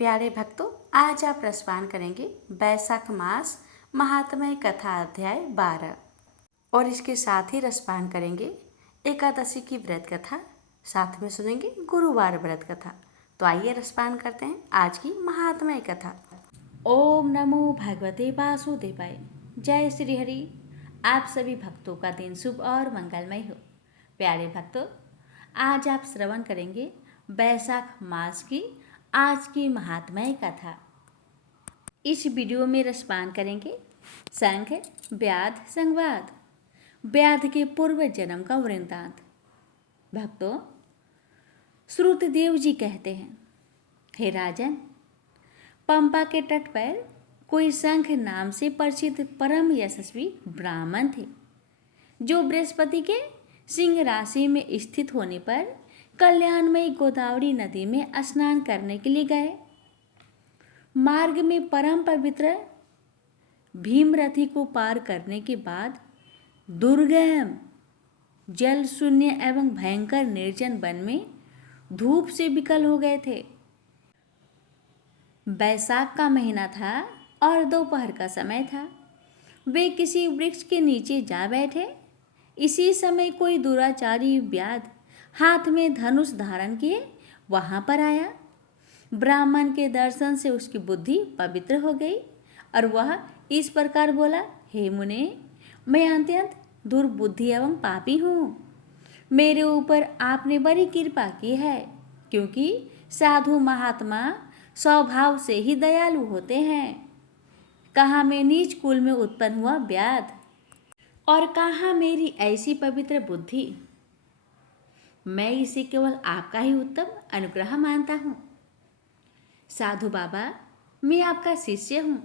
प्यारे भक्तों, आज आप रसपान करेंगे बैसाख मास महात्म्य कथा अध्याय 12 और इसके साथ ही रसपान करेंगे एकादशी की व्रत कथा, साथ में सुनेंगे गुरुवार व्रत कथा। तो आइए रसपान करते हैं आज की महात्म्य कथा। ओम नमो भगवते वासुदेवाय। जय श्री हरि। आप सभी भक्तों का दिन शुभ और मंगलमय हो। प्यारे भक्तों, आज आप श्रवण करेंगे बैसाख मास की आज की महात्म्य कथा। इस वीडियो में रसपान करेंगे शंख व्याध संवाद, व्याध के पूर्व जन्म का वृंतांत। भक्तों, श्रुतदेव जी कहते हैं, हे राजन, पंपा के तट पर कोई शंख नाम से परिचित परम यशस्वी ब्राह्मण थे, जो बृहस्पति के सिंह राशि में स्थित होने पर कल्याणमयी गोदावरी नदी में स्नान करने के लिए गए। मार्ग में परम पवित्र भीमरथी को पार करने के बाद दुर्गम जल शून्य एवं भयंकर निर्जन वन में धूप से विकल हो गए थे। बैसाख का महीना था और दोपहर का समय था। वे किसी वृक्ष के नीचे जा बैठे। इसी समय कोई दुराचारी व्याध हाथ में धनुष धारण किए वहां पर आया। ब्राह्मण के दर्शन से उसकी बुद्धि पवित्र हो गई और वह इस प्रकार बोला, हे मुने, मैं अत्यंत दुर्बुद्धि एवं पापी हूँ। मेरे ऊपर आपने बड़ी कृपा की है, क्योंकि साधु महात्मा स्वभाव से ही दयालु होते हैं। कहाँ मैं नीच कुल में उत्पन्न हुआ व्याध, और कहाँ मेरी ऐसी पवित्र बुद्धि। मैं इसे केवल आपका ही उत्तम अनुग्रह मानता हूँ। साधु बाबा, मैं आपका शिष्य हूँ,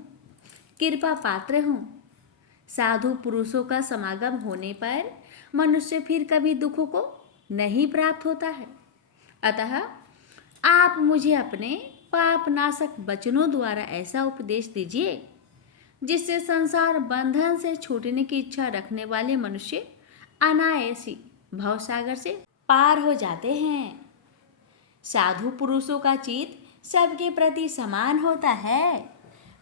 कृपा पात्र हूँ। साधु पुरुषों का समागम होने पर मनुष्य फिर कभी दुखों को नहीं प्राप्त होता है। अतः आप मुझे अपने पाप नाशक वचनों द्वारा ऐसा उपदेश दीजिए जिससे संसार बंधन से छूटने की इच्छा रखने वाले मनुष्य अनायासी भवसागर से पार हो जाते हैं। साधु पुरुषों का चित्त सबके प्रति समान होता है।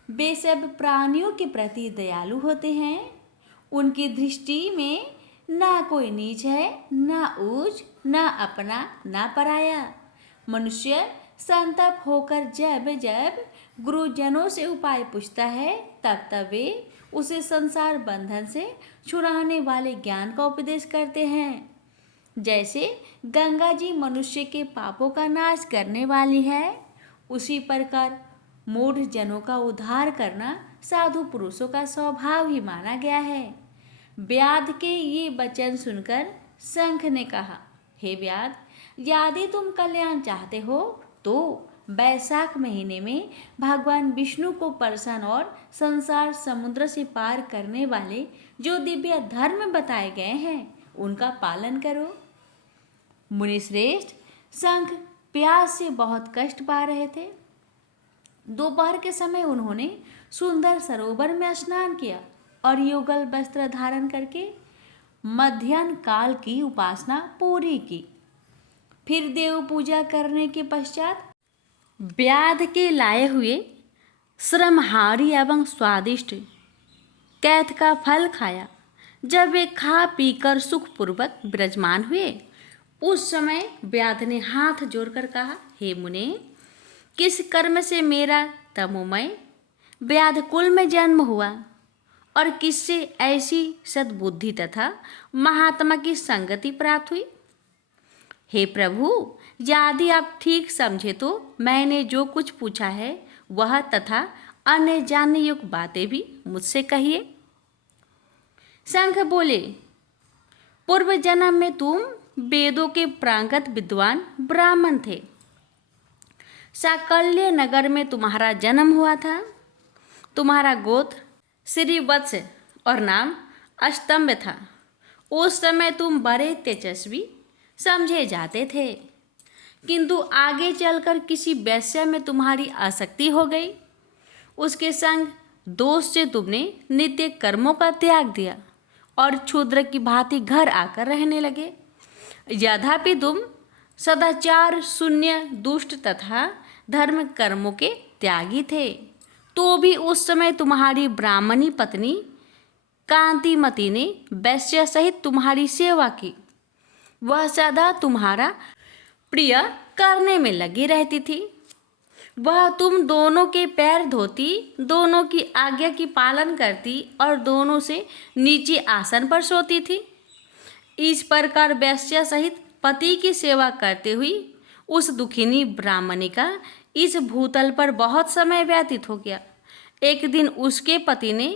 वे सब प्राणियों के प्रति दयालु होते हैं। उनकी दृष्टि में ना कोई नीच है, ना ऊंच, ना अपना, ना पराया। मनुष्य संतप होकर जब जब गुरुजनों से उपाय पूछता है, तब तब वे उसे संसार बंधन से छुड़ाने वाले ज्ञान का उपदेश करते हैं। जैसे गंगा जी मनुष्य के पापों का नाश करने वाली है, उसी प्रकार मूढ़ जनों का उद्धार करना साधु पुरुषों का स्वभाव ही माना गया है। व्याध के ये वचन सुनकर शंख ने कहा, हे व्याध, यदि तुम कल्याण चाहते हो तो बैसाख महीने में भगवान विष्णु को प्रसन्न और संसार समुद्र से पार करने वाले जो दिव्य धर्म बताए गए हैं उनका पालन करो। मुनिश्रेष्ठ, शंख प्यास से बहुत कष्ट पा रहे थे। दोपहर के समय उन्होंने सुंदर सरोवर में स्नान किया और युगल वस्त्र धारण करके मध्याह्न काल की उपासना पूरी की। फिर देव पूजा करने के पश्चात व्याध के लाए हुए श्रमहारी एवं स्वादिष्ट कैथ का फल खाया। जब वे खा पीकर सुखपूर्वक विराजमान हुए, उस समय व्याध ने हाथ जोड़कर कहा, हे मुने, किस कर्म से मेरा तमोमय व्याध कुल में जन्म हुआ और किससे ऐसी सद्बुद्धि तथा महात्मा की संगति प्राप्त हुई? हे प्रभु, यदि आप ठीक समझे तो मैंने जो कुछ पूछा है वह तथा अन्य जानने योग्य बातें भी मुझसे कहिए। शंख बोले, पूर्व जन्म में तुम वेदों के प्रांगत विद्वान ब्राह्मण थे। साकल्य नगर में तुम्हारा जन्म हुआ था। तुम्हारा गोत्र श्रीवत्स और नाम अस्तंभ था। उस समय तुम बड़े तेजस्वी समझे जाते थे, किंतु आगे चलकर किसी वैश्य में तुम्हारी आसक्ति हो गई। उसके संग दोष से तुमने नित्य कर्मों का त्याग दिया और क्षुद्र की भांति घर आकर रहने लगे। यद्यपि तुम सदाचार शून्य, दुष्ट तथा धर्म कर्मों के त्यागी थे। तो भी उस समय तुम्हारी ब्राह्मणी पत्नी कांतिमती ने वैश्य सहित तुम्हारी सेवा की। वह सदा तुम्हारा प्रिय करने में लगी रहती थी। वह तुम दोनों के पैर धोती, दोनों की आज्ञा की पालन करती और दोनों से नीचे आसन पर सोती थी। इस प्रकार वैश्य सहित पति की सेवा करते हुई उस दुखिनी ब्राह्मणी का इस भूतल पर बहुत समय व्यतीत हो गया। एक दिन उसके पति ने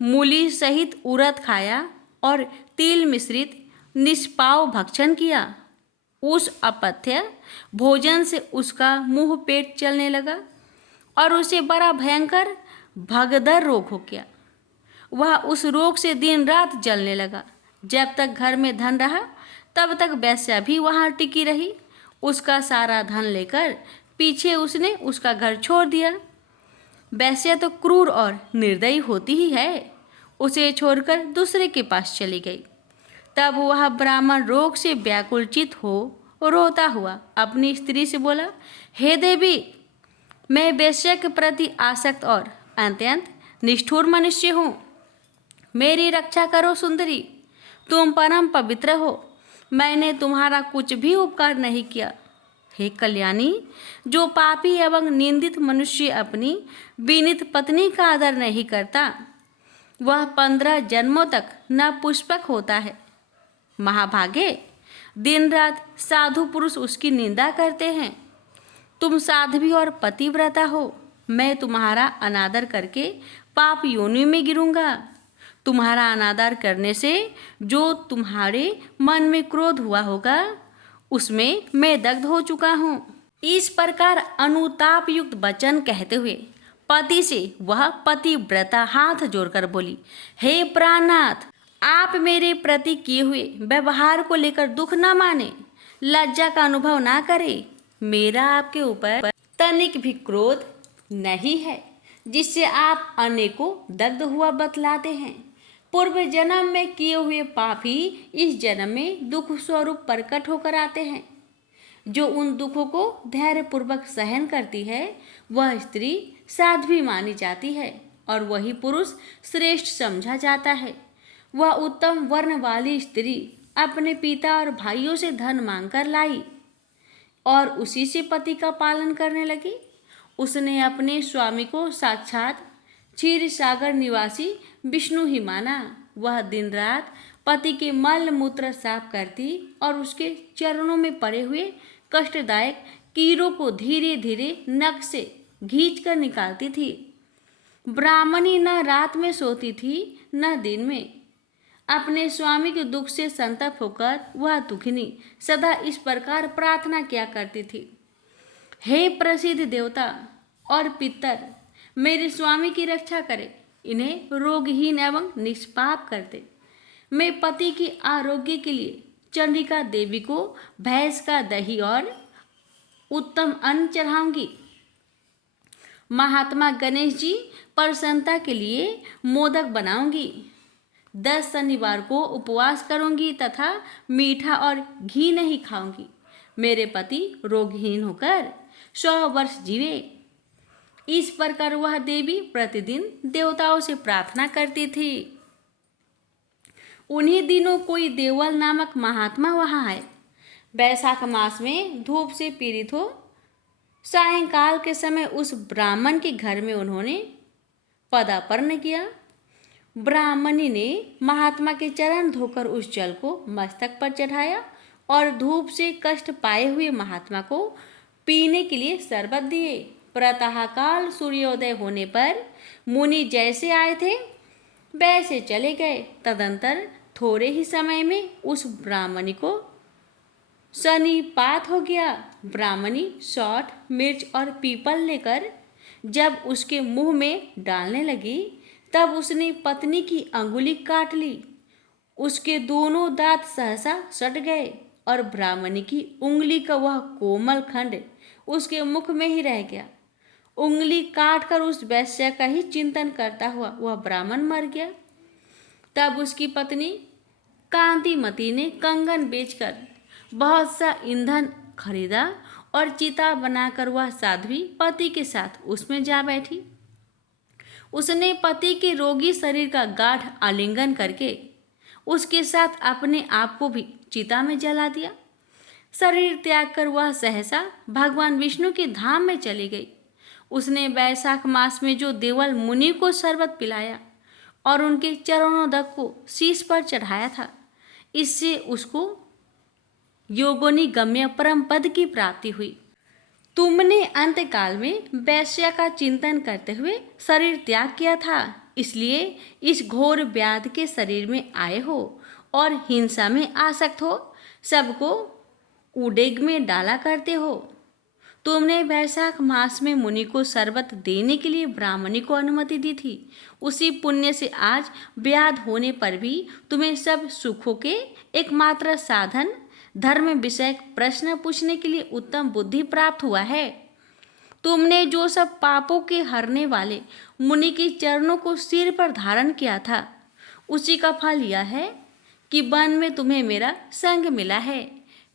मूली सहित उड़द खाया और तिल मिश्रित निष्पाव भक्षण किया। उस अपथ्य भोजन से उसका मुंह पेट चलने लगा और उसे बड़ा भयंकर भगदड़ रोग हो गया। वह उस रोग से दिन रात जलने लगा। जब तक घर में धन रहा तब तक वैश्या भी वहाँ टिकी रही। उसका सारा धन लेकर पीछे उसने उसका घर छोड़ दिया। वैश्या तो क्रूर और निर्दयी होती ही है। उसे छोड़कर दूसरे के पास चली गई। तब वह ब्राह्मण रोग से व्याकुलचित हो रोता हुआ अपनी स्त्री से बोला, हे देवी, मैं वैश्या के प्रति आसक्त और अत्यंत निष्ठुर मनुष्य हूँ। मेरी रक्षा करो सुंदरी, तुम परम पवित्र हो। मैंने तुम्हारा कुछ भी उपकार नहीं किया। हे कल्याणी, जो पापी एवं निंदित मनुष्य अपनी विनीत पत्नी का आदर नहीं करता वह 15 जन्मों तक न पुष्पक होता है। महाभागे, दिन रात साधु पुरुष उसकी निंदा करते हैं। तुम साध्वी और पतिव्रता हो। मैं तुम्हारा अनादर करके पाप योनि में गिरूंगा। तुम्हारा अनादर करने से जो तुम्हारे मन में क्रोध हुआ होगा उसमें मैं दग्ध हो चुका हूँ। इस प्रकार अनुताप युक्त वचन कहते हुए पति से वह पतिव्रता हाथ जोड़कर बोली, हे प्राणनाथ, आप मेरे प्रति किए हुए व्यवहार को लेकर दुख न माने, लज्जा का अनुभव ना करें। मेरा आपके ऊपर तनिक भी क्रोध नहीं है जिससे आप अनेकों दग्ध हुआ बतलाते हैं। पूर्व जन्म में किए हुए पाप ही इस जन्म में दुख स्वरूप प्रकट होकर आते हैं। जो उन दुखों को धैर्यपूर्वक सहन करती है वह स्त्री साध्वी मानी जाती है और वही पुरुष श्रेष्ठ समझा जाता है। वह उत्तम वर्ण वाली स्त्री अपने पिता और भाइयों से धन मांगकर लाई और उसी से पति का पालन करने लगी। उसने अपने स्वामी को साक्षात क्षीर सागर निवासी विष्णु ही माना। वह दिन रात पति के मल मूत्र साफ करती और उसके चरणों में पड़े हुए कष्टदायक कीड़ों को धीरे धीरे नख से खींच कर निकालती थी। ब्राह्मणी न रात में सोती थी न दिन में। अपने स्वामी के दुख से संतप्त होकर वह दुखिनी सदा इस प्रकार प्रार्थना किया करती थी, हे प्रसिद्ध देवता और पितर, मेरे स्वामी की रक्षा करे, इन्हें रोगहीन एवं निष्पाप कर दे। मैं पति की आरोग्य के लिए चंडिका देवी को भैंस का दही और उत्तम अन्न चढ़ाऊंगी। महात्मा गणेश जी प्रसन्नता के लिए मोदक बनाऊंगी। 10 शनिवार को उपवास करूंगी तथा मीठा और घी नहीं खाऊंगी। मेरे पति रोगहीन होकर 100 वर्ष जीवे। इस प्रकार वह देवी प्रतिदिन देवताओं से प्रार्थना करती थी। उन्हीं दिनों कोई देवल नामक महात्मा वहाँ आए। वैशाख मास में धूप से पीड़ित हो सायंकाल के समय उस ब्राह्मण के घर में उन्होंने पदार्पण किया। ब्राह्मणी ने महात्मा के चरण धोकर उस जल को मस्तक पर चढ़ाया और धूप से कष्ट पाए हुए महात्मा को पीने के लिए शरबत दिए। प्रातःकाल सूर्योदय होने पर मुनि जैसे आए थे वैसे चले गए। तदंतर थोड़े ही समय में उस ब्राह्मणी को शनिपात हो गया। ब्राह्मणी सौंठ, मिर्च और पीपल लेकर जब उसके मुंह में डालने लगी तब उसने पत्नी की अंगुली काट ली। उसके दोनों दांत सहसा सट गए और ब्राह्मणी की उंगली का वह कोमल खंड उसके मुख में ही रह गया। उंगली काटकर उस वैश्य का ही चिंतन करता हुआ वह ब्राह्मण मर गया। तब उसकी पत्नी कांतिमती ने कंगन बेचकर बहुत सा ईंधन खरीदा और चिता बनाकर वह साध्वी पति के साथ उसमें जा बैठी। उसने पति के रोगी शरीर का गाढ़ आलिंगन करके उसके साथ अपने आप को भी चिता में जला दिया। शरीर त्याग कर वह सहसा भगवान विष्णु के धाम में चली गई। उसने वैशाख मास में जो देवल मुनि को शरबत पिलाया और उनके चरणोदक को शीश पर चढ़ाया था, इससे उसको योगोनी गम्य परम पद की प्राप्ति हुई। तुमने अंतकाल में वैश्या का चिंतन करते हुए शरीर त्याग किया था, इसलिए इस घोर व्याध के शरीर में आए हो और हिंसा में आसक्त हो, सबको उडेग में डाला करते हो। तुमने वैशाख मास में मुनि को शरबत देने के लिए ब्राह्मणी को अनुमति दी थी। उसी पुण्य से आज व्याध होने पर भी तुम्हें सब सुखों के एकमात्र साधन धर्म विषयक प्रश्न पूछने के लिए उत्तम बुद्धि प्राप्त हुआ है। तुमने जो सब पापों के हरने वाले मुनि के चरणों को सिर पर धारण किया था, उसी का फल यह है कि वन में तुम्हें मेरा संग मिला है।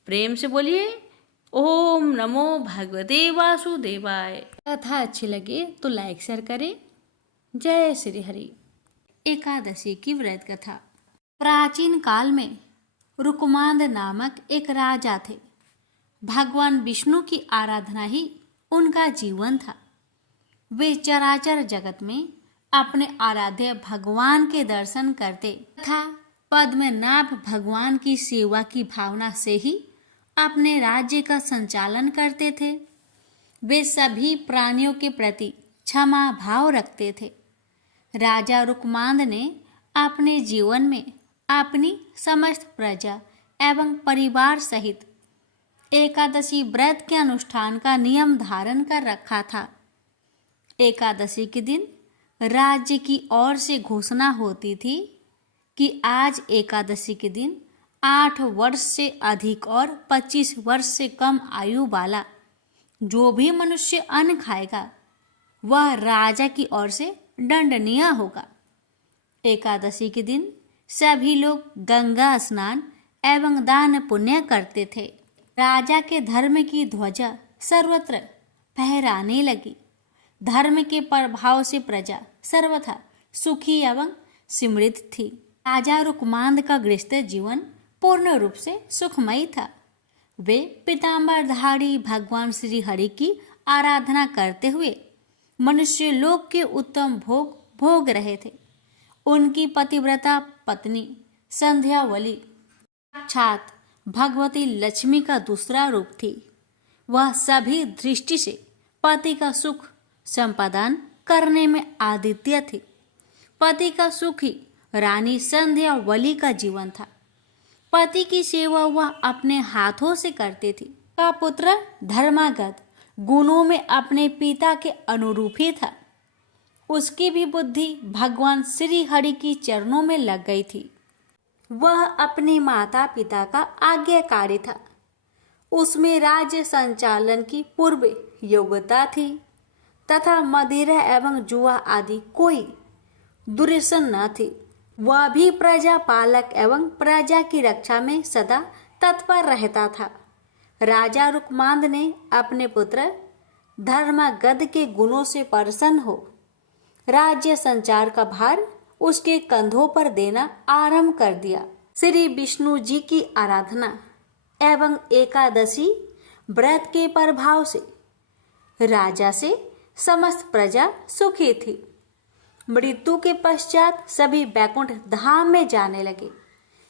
प्रेम से बोलिए ओम नमो भगवते वासुदेवाय। कथा अच्छी लगे तो लाइक शेयर करें। जय श्री हरि। एकादशी की व्रत कथा। प्राचीन काल में रुकमांद नामक एक राजा थे। भगवान विष्णु की आराधना ही उनका जीवन था। वे चराचर जगत में अपने आराध्य भगवान के दर्शन करते तथा पद्मनाभ भगवान की सेवा की भावना से ही अपने राज्य का संचालन करते थे। वे सभी प्राणियों के प्रति क्षमा भाव रखते थे। राजा रुकमांद ने अपने जीवन में अपनी समस्त प्रजा एवं परिवार सहित एकादशी व्रत के अनुष्ठान का नियम धारण कर रखा था। एकादशी के दिन राज्य की ओर से घोषणा होती थी कि आज एकादशी के दिन 8 वर्ष से अधिक और 25 वर्ष से कम आयु वाला जो भी मनुष्य अन्न खाएगा वह राजा की ओर से दंडनीय होगा। एकादशी के दिन सभी लोग गंगा स्नान एवं दान पुण्य करते थे। राजा के धर्म की ध्वजा सर्वत्र फहराने लगी। धर्म के प्रभाव से प्रजा सर्वथा सुखी एवं समृद्ध थी। राजा रुकमांद का गृहस्थ जीवन पूर्ण रूप से सुखमयी था। वे पीतांबरधारी भगवान श्री हरि की आराधना करते हुए मनुष्य लोक के उत्तम भोग भोग रहे थे। उनकी पतिव्रता पत्नी संध्यावली साक्षात भगवती लक्ष्मी का दूसरा रूप थी। वह सभी दृष्टि से पति का सुख संपादन करने में आदित्य थी। पति का सुख ही रानी संध्यावली का जीवन था। पति की सेवा वह अपने हाथों से करती थी। का पुत्र धर्मागत गुणों में अपने पिता के अनुरूप ही था। उसकी भी बुद्धि भगवान श्री हरि की चरणों में लग गई थी। वह अपने माता पिता का आज्ञाकारी था। उसमें राज्य संचालन की पूर्व योग्यता थी तथा मदिरा एवं जुआ आदि कोई दुर्व्यसन न थी। वह भी प्रजा पालक एवं प्रजा की रक्षा में सदा तत्पर रहता था। राजा रुकमांद ने अपने पुत्र धर्मागध के गुणों से प्रसन्न हो राज्य संचार का भार उसके कंधों पर देना आरंभ कर दिया। श्री विष्णु जी की आराधना एवं एकादशी व्रत के प्रभाव से राजा से समस्त प्रजा सुखी थी। मृत्यु के पश्चात सभी बैकुंठ धाम में जाने लगे।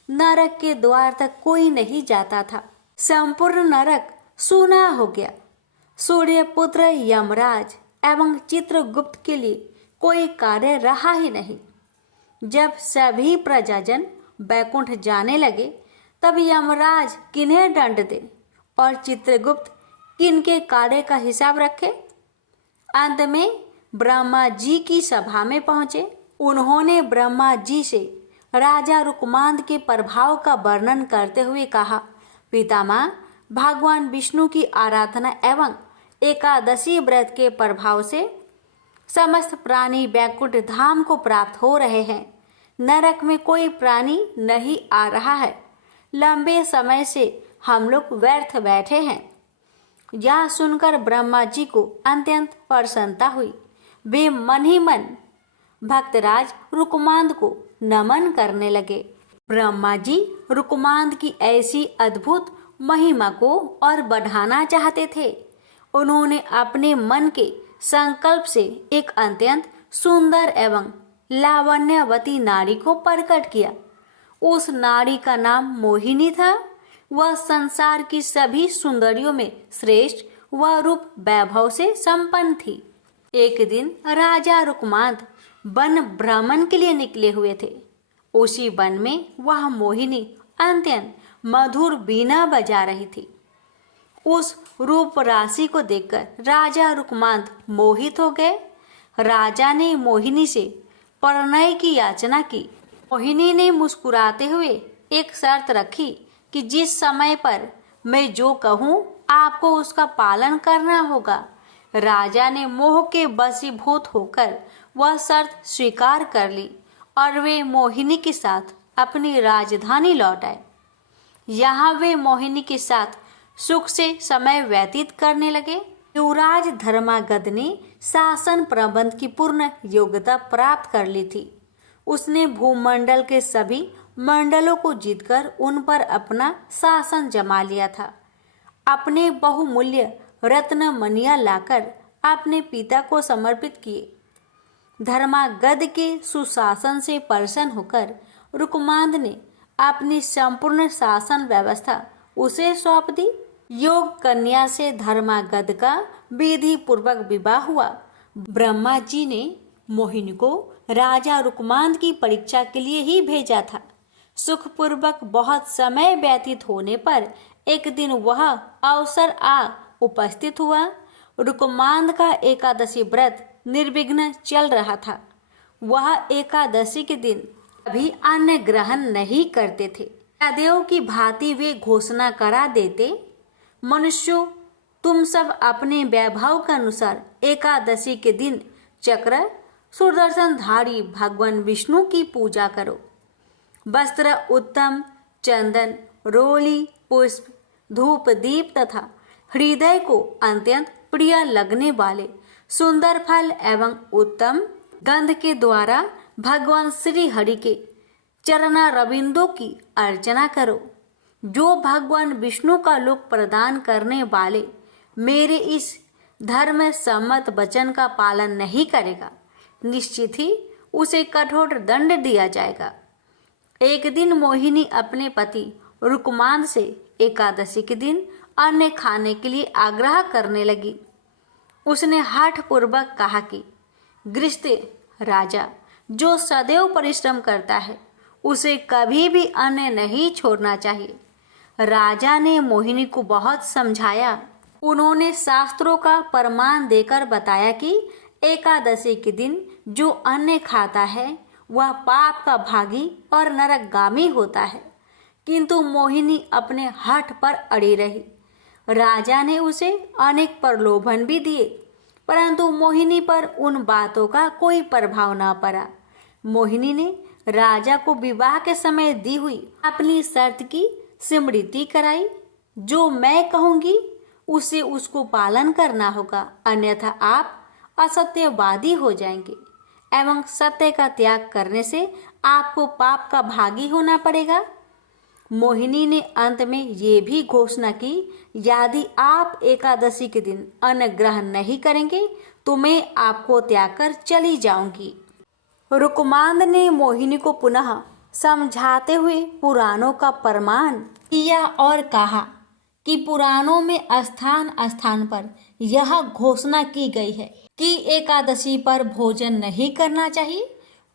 नरक के द्वार तक कोई नहीं जाता था। संपूर्ण नरक सूना हो गया। सूर्यपुत्र यमराज एवं चित्रगुप्त के लिए कोई कार्य रहा ही नहीं। जब सभी प्रजाजन बैकुंठ जाने लगे तब यमराज किन्हें दंड दे और चित्रगुप्त किनके कार्य का हिसाब रखे। अंत में ब्रह्मा जी की सभा में पहुंचे। उन्होंने ब्रह्मा जी से राजा रुकमांद के प्रभाव का वर्णन करते हुए कहा, पितामह, भगवान विष्णु की आराधना एवं एकादशी व्रत के प्रभाव से समस्त प्राणी वैकुंठ धाम को प्राप्त हो रहे हैं। नरक में कोई प्राणी नहीं आ रहा है। लंबे समय से हम लोग व्यर्थ बैठे हैं। यह सुनकर ब्रह्मा जी को अत्यंत प्रसन्नता हुई। वे मन ही मन भक्तराज रुकमांद को नमन करने लगे। ब्रह्मा जी रुकमांद की ऐसी अद्भुत महिमा को और बढ़ाना चाहते थे। उन्होंने अपने मन के संकल्प से एक अत्यंत सुंदर एवं लावण्यवती नारी को प्रकट किया। उस नारी का नाम मोहिनी था। वह संसार की सभी सुंदरियों में श्रेष्ठ व रूप वैभव से संपन्न थी। एक दिन राजा रुकमांद वन भ्रमण के लिए निकले हुए थे। उसी वन में वह मोहिनी अत्यंत मधुर वीणा बजा रही थी। उस रूप राशि को देखकर राजा रुकमांद मोहित हो गए। राजा ने मोहिनी से परिणय की याचना की। मोहिनी ने मुस्कुराते हुए एक शर्त रखी कि जिस समय पर मैं जो कहूँ आपको उसका पालन करना होगा। राजा ने मोह के वशीभूत होकर वह शर्त स्वीकार कर ली और वे मोहिनी के साथ अपनी राजधानी लौट आए। यहाँ वे मोहिनी के साथ सुख से समय व्यतीत करने लगे। युवराज धर्मागध ने शासन प्रबंध की पूर्ण योग्यता प्राप्त कर ली थी। उसने भूमंडल के सभी मंडलों को जीतकर उन पर अपना शासन जमा लिया था। अपने बहुमूल्य रत्न मणियां लाकर अपने पिता को समर्पित किए। धर्मागध के सुशासन से प्रसन्न होकर रुकमांद ने अपनी संपूर्ण शासन व्यवस्था उसे सौंप दी। योग कन्या से धर्मागध का विधि पूर्वक विवाह हुआ। ब्रह्मा जी ने मोहिनी को राजा रुकमांद की परीक्षा के लिए ही भेजा था। सुखपूर्वक बहुत समय व्यतीत होने पर एक दिन वह अवसर आ उपस्थित हुआ। रुकमांद का एकादशी व्रत निर्विघ्न चल रहा था। वह एकादशी के दिन कभी अन्न ग्रहण नहीं करते थे। सदैव की भांति वे घोषणा करा देते, मनुष्यों, तुम सब अपने वैभव के अनुसार एकादशी के दिन चक्र सुदर्शनधारी भगवान विष्णु की पूजा करो। वस्त्र उत्तम, चंदन, रोली, पुष्प, धूप, दीप तथा हृदय को अत्यंत प्रिय लगने वाले सुंदर फल एवं उत्तम गंध के द्वारा भगवान श्री हरि के चरणारविंदों की अर्चना करो। जो भगवान विष्णु का लोक प्रदान करने वाले मेरे इस धर्म सम्मत वचन का पालन नहीं करेगा, निश्चित ही उसे कठोर दंड दिया जाएगा। एक दिन मोहिनी अपने पति रुकमांद से एकादशी के दिन अन्न खाने के लिए आग्रह करने लगी। उसने हठ पूर्वक कहा कि गृहस्थ राजा जो सदैव परिश्रम करता है उसे कभी भी अन्न नहीं छोड़ना चाहिए। राजा ने मोहिनी को बहुत समझाया। उन्होंने शास्त्रों का प्रमाण देकर बताया कि एकादशी के दिन जो अन्न खाता है वह पाप का भागी और नरकगामी होता है। किंतु मोहिनी अपने हठ पर अड़ी रही। राजा ने उसे अनेक प्रलोभन भी दिए, परंतु मोहिनी पर उन बातों का कोई प्रभाव न पड़ा। मोहिनी ने राजा को विवाह के समय दी हुई अपनी शर्त की स्मृति कराई। जो मैं कहूंगी उसे उसको पालन करना होगा, अन्यथा आप असत्यवादी हो जाएंगे एवं सत्य का त्याग करने से आपको पाप का भागी होना पड़ेगा। मोहिनी ने अंत में ये भी घोषणा की, यदि आप एकादशी के दिन अन्न ग्रहण नहीं करेंगे तो मैं आपको त्याग कर चली जाऊंगी। रुकमांद ने मोहिनी को पुनः समझाते हुए पुराणों का प्रमाण किया और कहा कि पुराणों में स्थान स्थान पर यह घोषणा की गई है कि एकादशी पर भोजन नहीं करना चाहिए,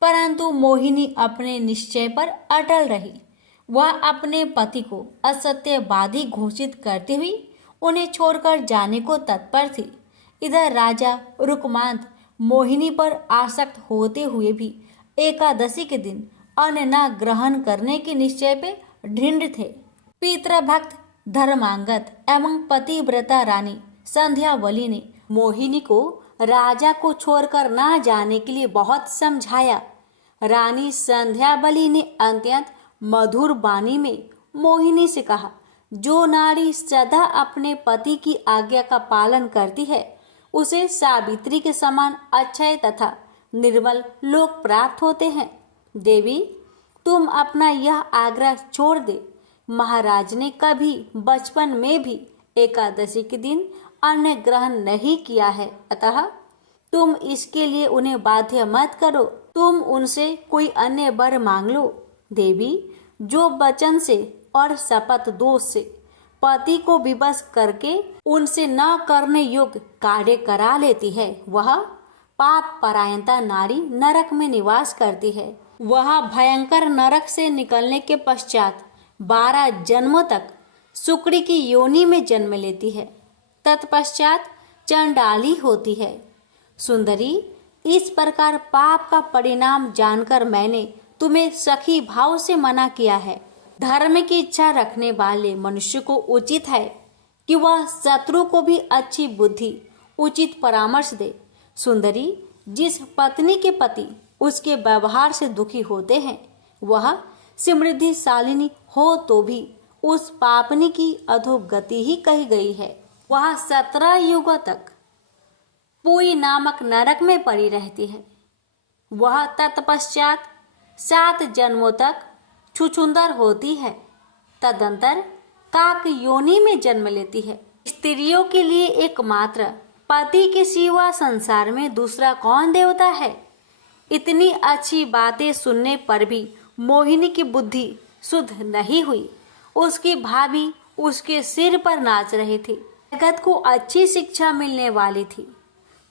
परंतु मोहिनी अपने निश्चय पर अटल रही। वह अपने पति को असत्यवादी घोषित करते हुए उन्हें छोड़कर जाने को तत्पर थी। इधर राजा रुकमांद मोहिनी पर आसक्त होते हुए भी एकादशी के दिन अन्न न ग्रहण करने के निश्चय पे दृढ़ थे। पितृभक्त धर्मांगद एवं पतिव्रता रानी संध्यावली ने मोहिनी को राजा को छोड़कर न जाने के लिए बहुत समझाया। रानी संध्यावली ने अत्यंत मधुर वाणी में मोहिनी से कहा, जो नारी सदा अपने पति की आज्ञा का पालन करती है उसे सावित्री के समान अक्षय तथा निर्मल लोक प्राप्त होते हैं। देवी, तुम अपना यह आग्रह छोड़ दे। महाराज ने कभी बचपन में भी एकादशी के दिन अन्न ग्रहण नहीं किया है, अतः तुम इसके लिए उन्हें बाध्य मत करो। तुम उनसे कोई अन्य वर मांग लो। देवी, जो वचन से और शपथ दोष से पति को विवश करके उनसे न करने योग्य कार्य करा लेती है, वह पाप परायणता नारी नरक में निवास करती है। वह भयंकर नरक से निकलने के पश्चात 12 जन्मों तक शुक्र की योनि में जन्म लेती है, तत्पश्चात चंडाली होती है। सुंदरी, इस प्रकार पाप का परिणाम जानकर मैंने तुम्हें सखी भाव से मना किया है। धर्म की इच्छा रखने वाले मनुष्य को उचित है कि वह शत्रु को भी अच्छी बुद्धि, उचित परामर्श दे। सुंदरी, जिस पत्नी के पति उसके व्यवहार से दुखी होते हैं, वह समृद्धिशालिनी हो तो भी उस पापनी की अधोगति ही कही गई है। वह 17 युगों तक पूरी नामक नरक में पड़ी रहती है। वह तत्पश्चात 7 जन्मों तक छुछुंदर होती है, तदंतर काक योनि में जन्म लेती है। स्त्रियों के लिए एकमात्र पति के सिवा संसार में दूसरा कौन देवता है? इतनी अच्छी बातें सुनने पर भी मोहिनी की बुद्धि शुद्ध नहीं हुई। उसकी भाभी उसके सिर पर नाच रही थी। जगत को अच्छी शिक्षा मिलने वाली थी।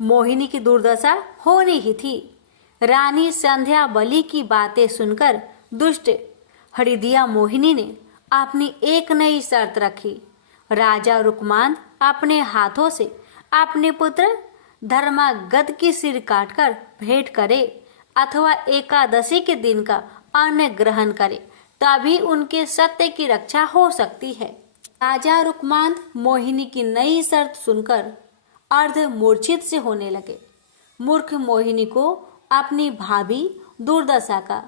मोहिनी की दुर्दशा होनी ही थी। रानी संध्या बलि की बातें सुनकर दुष्ट हरिदिया मोहिनी ने अपनी एक नई शर्त रखी। राजा रुकमांद अपने हाथों से अपने पुत्र धर्मागध की सिर काटकर भेंट करे अथवा एकादशी के दिन का अन्न ग्रहण करे, तभी उनके सत्य की रक्षा हो सकती है। राजा रुकमांद मोहिनी की नई शर्त सुनकर अर्ध मूर्छित से होने लगे। मूर्ख मोहिनी को अपनी भाभी दुर्दशा का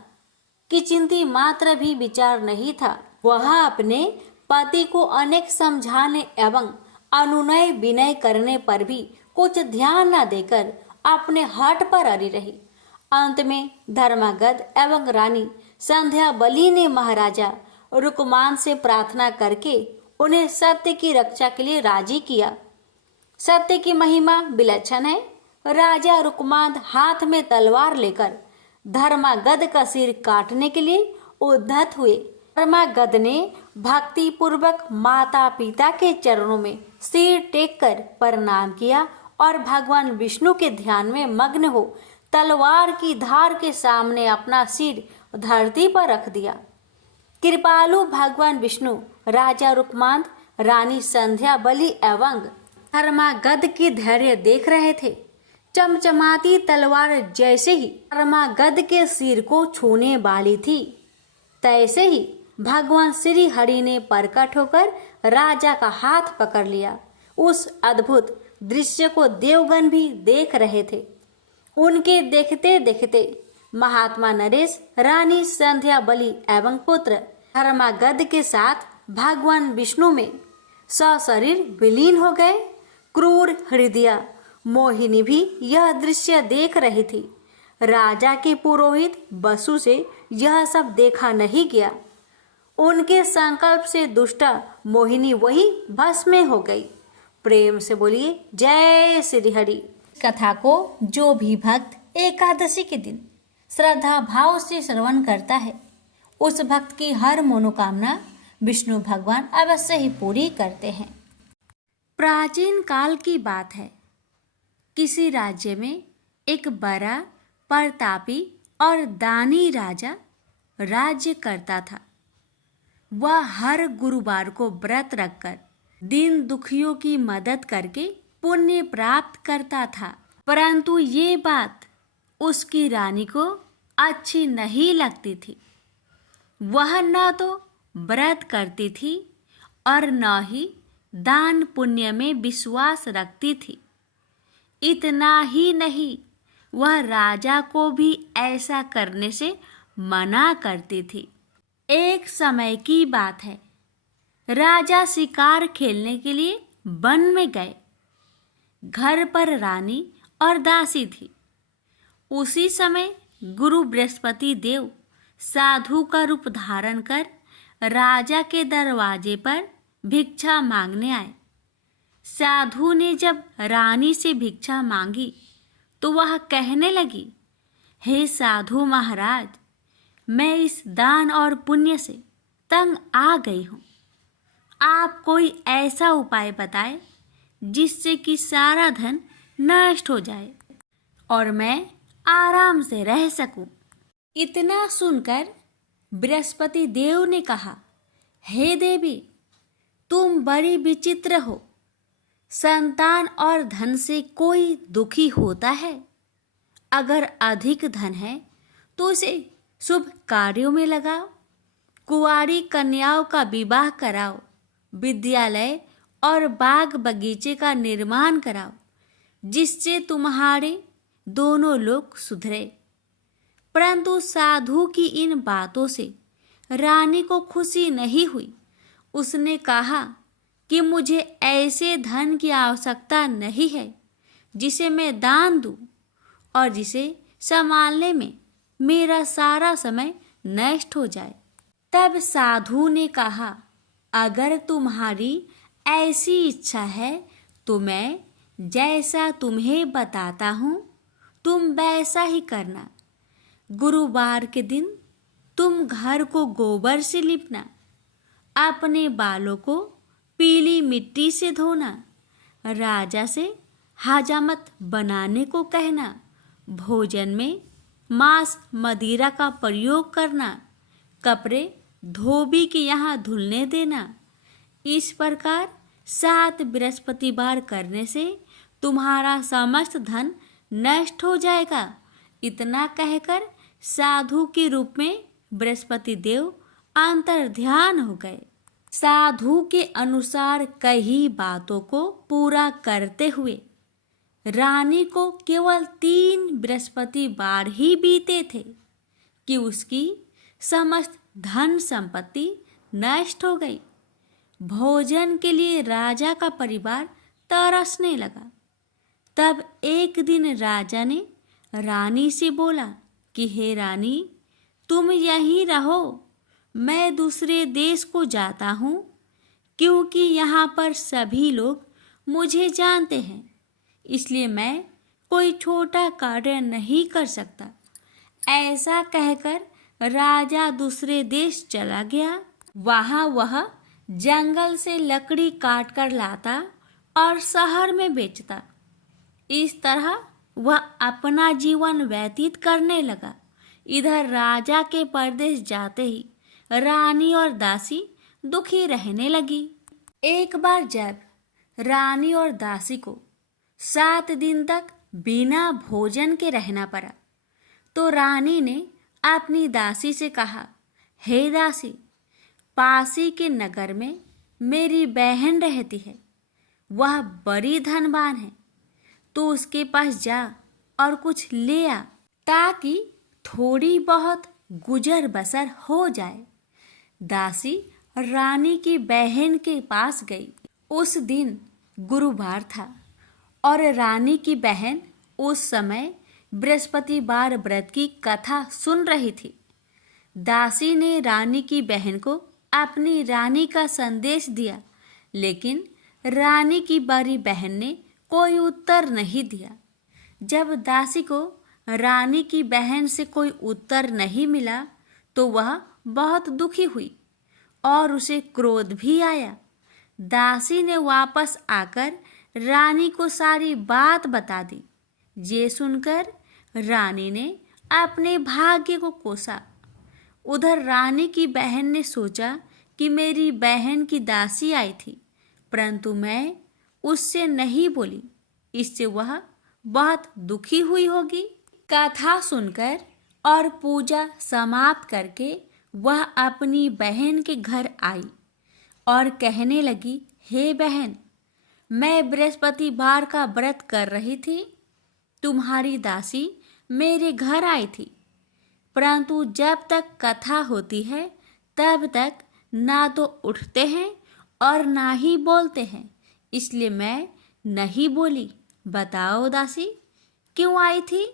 किंचित मात्र भी विचार नहीं था। वह अपने पति को अनेक समझाने एवं अनुनय विनय करने पर भी कुछ ध्यान न देकर अपने हठ पर अड़ी रही। अंत में धर्मागध एवं रानी संध्या बलि ने महाराजा रुकमान से प्रार्थना करके उन्हें सत्य की रक्षा के लिए राजी किया। सत्य की महिमा विलक्षण है। राजा रुकमांद हाथ में तलवार लेकर धर्मागध का सिर काटने के लिए उद्धत हुए। धर्मागध ने भक्ति पूर्वक माता पिता के चरणों में सिर टेक कर प्रणाम किया और भगवान विष्णु के ध्यान में मग्न हो तलवार की धार के सामने अपना सिर धरती पर रख दिया। कृपालु भगवान विष्णु राजा रुकमांद, रानी संध्या बलि एवं धर्मागध की धैर्य देख रहे थे। चमचमाती तलवार जैसे ही धर्मागध के सिर को छूने वाली थी, तैसे ही भगवान श्री हरि ने प्रकट होकर राजा का हाथ पकड़ लिया। उस अद्भुत दृश्य को देवगण भी देख रहे थे। उनके देखते देखते महात्मा नरेश, रानी संध्या बलि एवं पुत्र धर्मागध के साथ भगवान विष्णु में सशरीर विलीन हो गए। क्रूर हृदया मोहिनी भी यह दृश्य देख रही थी। राजा के पुरोहित बसु से यह सब देखा नहीं गया। उनके संकल्प से दुष्टा मोहिनी वही भस्म में हो गई। प्रेम से बोलिए जय श्री हरि। कथा को जो भी भक्त एकादशी के दिन श्रद्धा भाव से श्रवण करता है, उस भक्त की हर मनोकामना विष्णु भगवान अवश्य ही पूरी करते हैं। प्राचीन काल की बात है। किसी राज्य में एक बड़ा प्रतापी और दानी राजा राज्य करता था। वह हर गुरुवार को व्रत रखकर दीन दुखियों की मदद करके पुण्य प्राप्त करता था। परंतु ये बात उसकी रानी को अच्छी नहीं लगती थी। वह न तो व्रत करती थी और न ही दान पुण्य में विश्वास रखती थी। इतना ही नहीं, वह राजा को भी ऐसा करने से मना करती थी। एक समय की बात है। राजा शिकार खेलने के लिए वन में गए। घर पर रानी और दासी थी। उसी समय गुरु बृहस्पति देव साधु का रूप धारण कर राजा के दरवाजे पर भिक्षा मांगने आए। साधु ने जब रानी से भिक्षा मांगी तो वह कहने लगी, हे साधु महाराज, मैं इस दान और पुण्य से तंग आ गई हूँ। आप कोई ऐसा उपाय बताएं जिससे कि सारा धन नष्ट हो जाए और मैं आराम से रह सकूं। इतना सुनकर बृहस्पति देव ने कहा, हे देवी, तुम बड़ी विचित्र हो। संतान और धन से कोई दुखी होता है? अगर अधिक धन है तो उसे शुभ कार्यों में लगाओ, कुंवारी कन्याओं का विवाह कराओ, विद्यालय और बाग बगीचे का निर्माण कराओ, जिससे तुम्हारे दोनों लोग सुधरे। परंतु साधु की इन बातों से रानी को खुशी नहीं हुई। उसने कहा कि मुझे ऐसे धन की आवश्यकता नहीं है जिसे मैं दान दूं और जिसे संभालने में मेरा सारा समय नष्ट हो जाए। तब साधु ने कहा, अगर तुम्हारी ऐसी इच्छा है तो मैं जैसा तुम्हें बताता हूँ तुम वैसा ही करना। गुरुवार के दिन तुम घर को गोबर से लिपना, अपने बालों को पीली मिट्टी से धोना, राजा से हजामत बनाने को कहना, भोजन में मांस मदिरा का प्रयोग करना, कपड़े धोबी के यहाँ धुलने देना। इस प्रकार 7 बृहस्पतिवार करने से तुम्हारा समस्त धन नष्ट हो जाएगा। इतना कहकर साधु के रूप में बृहस्पति देव अंतर्ध्यान हो गए। साधु के अनुसार कई बातों को पूरा करते हुए रानी को केवल 3 बृहस्पतिवार ही बीते थे कि उसकी समस्त धन संपत्ति नष्ट हो गई। भोजन के लिए राजा का परिवार तरसने लगा। तब एक दिन राजा ने रानी से बोला कि हे रानी, तुम यहीं रहो, मैं दूसरे देश को जाता हूँ, क्योंकि यहाँ पर सभी लोग मुझे जानते हैं, इसलिए मैं कोई छोटा कार्य नहीं कर सकता। ऐसा कहकर राजा दूसरे देश चला गया। वहाँ वह जंगल से लकड़ी काट कर लाता और शहर में बेचता। इस तरह वह अपना जीवन व्यतीत करने लगा। इधर राजा के परदेश जाते ही रानी और दासी दुखी रहने लगी। एक बार जब रानी और दासी को 7 दिन तक बिना भोजन के रहना पड़ा तो रानी ने अपनी दासी से कहा, हे दासी, पासी के नगर में मेरी बहन रहती है, वह बड़ी धनवान है, तो उसके पास जा और कुछ ले आ ताकि थोड़ी बहुत गुजर बसर हो जाए। दासी रानी की बहन के पास गई। उस दिन गुरुवार था और रानी की बहन उस समय बृहस्पतिवार व्रत की कथा सुन रही थी। दासी ने रानी की बहन को अपनी रानी का संदेश दिया, लेकिन रानी की बड़ी बहन ने कोई उत्तर नहीं दिया। जब दासी को रानी की बहन से कोई उत्तर नहीं मिला तो वह बहुत दुखी हुई और उसे क्रोध भी आया। दासी ने वापस आकर रानी को सारी बात बता दी। ये सुनकर रानी ने अपने भाग्य को कोसा। उधर रानी की बहन ने सोचा कि मेरी बहन की दासी आई थी, परंतु मैं उससे नहीं बोली, इससे वह बहुत दुखी हुई होगी। कथा सुनकर और पूजा समाप्त करके वह अपनी बहन के घर आई और कहने लगी, हे बहन, मैं बृहस्पतिवार का व्रत कर रही थी, तुम्हारी दासी मेरे घर आई थी, परंतु जब तक कथा होती है तब तक ना तो उठते हैं और ना ही बोलते हैं, इसलिए मैं नहीं बोली। बताओ दासी, क्यों आई थी?